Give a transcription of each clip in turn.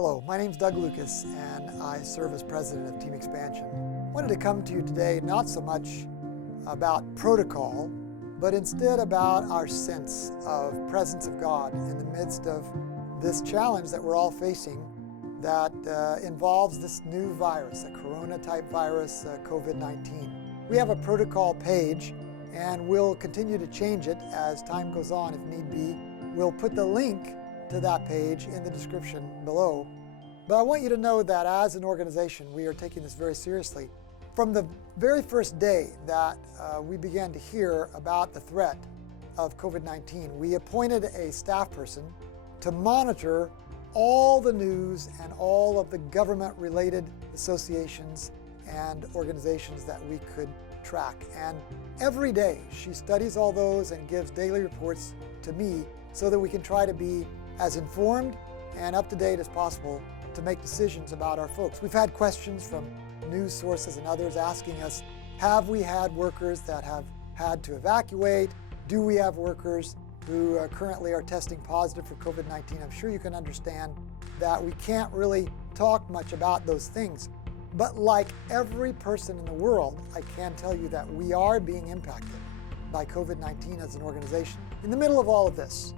Hello, my name's Doug Lucas and I serve as president of Team Expansion. I wanted to come to you today not so much about protocol, but instead about our sense of presence of God in the midst of this challenge that we're all facing that involves this new virus, a corona-type virus, COVID-19. We have a protocol page and we'll continue to change it as time goes on if need be. We'll put the link to that page in the description below. But I want you to know that as an organization, we are taking this very seriously. From the very first day that we began to hear about the threat of COVID-19, we appointed a staff person to monitor all the news and all of the government-related associations and organizations that we could track. And every day she studies all those and gives daily reports to me so that we can try to be as informed and up to date as possible to make decisions about our folks. We've had questions from news sources and others asking us, have we had workers that have had to evacuate? Do we have workers who currently are testing positive for COVID-19? I'm sure you can understand that we can't really talk much about those things. But like every person in the world, I can tell you that we are being impacted by COVID-19 as an organization. In the middle of all of this,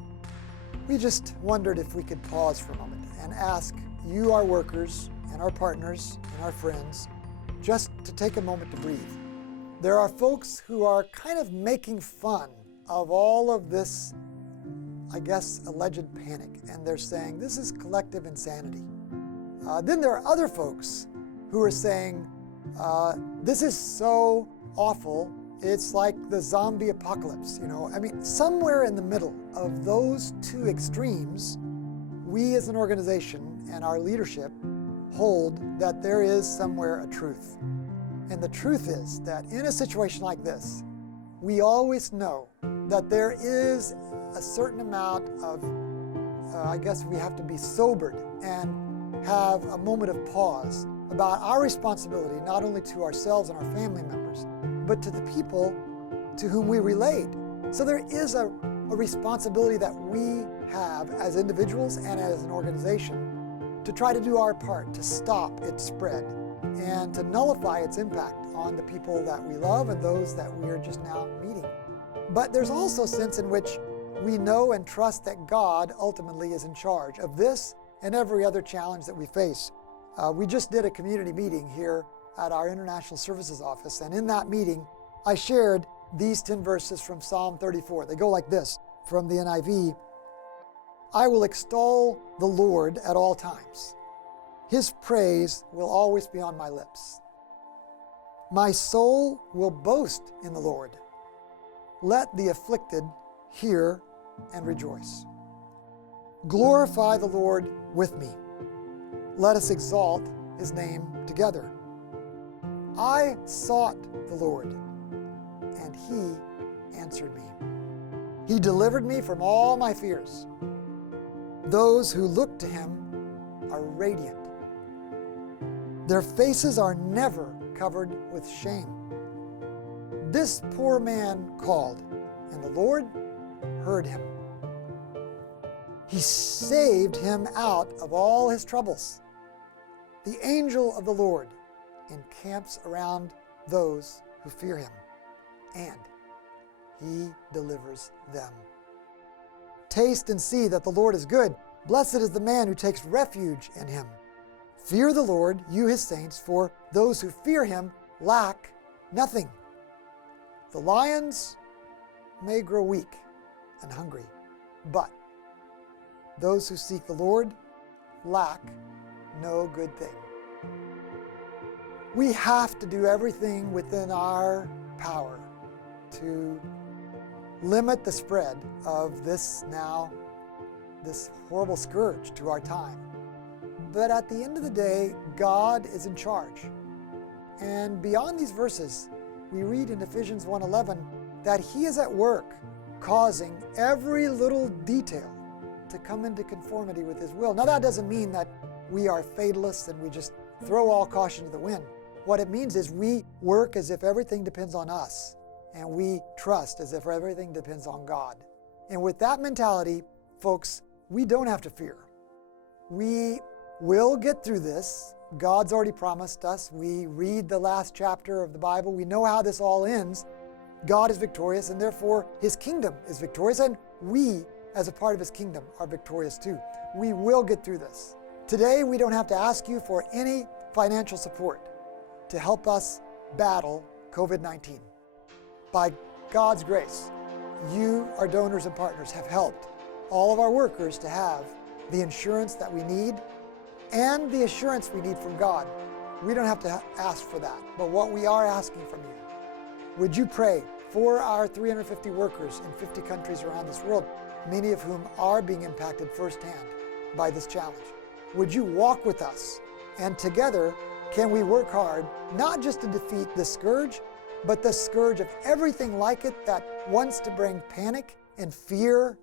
we just wondered if we could pause for a moment and ask you, our workers, and our partners, and our friends, just to take a moment to breathe. There are folks who are kind of making fun of all of this, I guess, alleged panic, and they're saying this is collective insanity. Then there are other folks who are saying this is so awful, it's like the zombie apocalypse, you know? I mean, somewhere in the middle of those two extremes, we as an organization and our leadership hold that there is somewhere a truth. And the truth is that in a situation like this, we always know that there is a certain amount of, I guess we have to be sobered and have a moment of pause about our responsibility, not only to ourselves and our family members, but to the people to whom we relate. So there is a responsibility that we have as individuals and as an organization to try to do our part to stop its spread and to nullify its impact on the people that we love and those that we are just now meeting. But there's also a sense in which we know and trust that God ultimately is in charge of this and every other challenge that we face. We just did a community meeting here at our International Services office, and in that meeting I shared these 10 verses from Psalm 34. They go like this from the NIV. I will extol the Lord at all times. His praise will always be on my lips. My soul will boast in the Lord. Let the afflicted hear and rejoice. Glorify the Lord with me. Let us exalt his name together. I sought the Lord, and he answered me. He delivered me from all my fears. Those who look to him are radiant. Their faces are never covered with shame. This poor man called, and the Lord heard him. He saved him out of all his troubles. The angel of the Lord encamps around those who fear him, and he delivers them. Taste and see that the Lord is good. Blessed is the man who takes refuge in him. Fear the Lord, you his saints, for those who fear him lack nothing. The lions may grow weak and hungry, but those who seek the Lord lack no good thing. We have to do everything within our power to limit the spread of this horrible scourge to our time. But at the end of the day, God is in charge. And beyond these verses, we read in Ephesians 1:11 that he is at work causing every little detail to come into conformity with his will. Now that doesn't mean that we are fatalists and we just throw all caution to the wind. What it means is we work as if everything depends on us, and we trust as if everything depends on God. And with that mentality, folks, we don't have to fear. We We'll get through this. God's already promised us. We read the last chapter of the Bible. We know how this all ends. God is victorious, and therefore His kingdom is victorious, and we, as a part of His kingdom, are victorious too. We will get through this. Today, we don't have to ask you for any financial support to help us battle COVID-19. By God's grace, you, our donors and partners, have helped all of our workers to have the insurance that we need and the assurance we need from God. We don't have to ask for that, but what we are asking from you, would you pray for our 350 workers in 50 countries around this world, many of whom are being impacted firsthand by this challenge? Would you walk with us, and together can we work hard, not just to defeat the scourge, but the scourge of everything like it that wants to bring panic and fear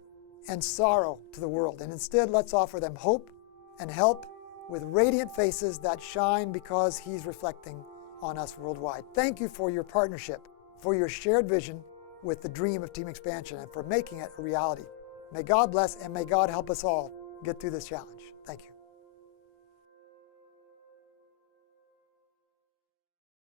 and sorrow to the world. And instead, let's offer them hope and help with radiant faces that shine because He's reflecting on us worldwide. Thank you for your partnership, for your shared vision with the dream of Team Expansion, and for making it a reality. May God bless, and may God help us all get through this challenge. Thank you.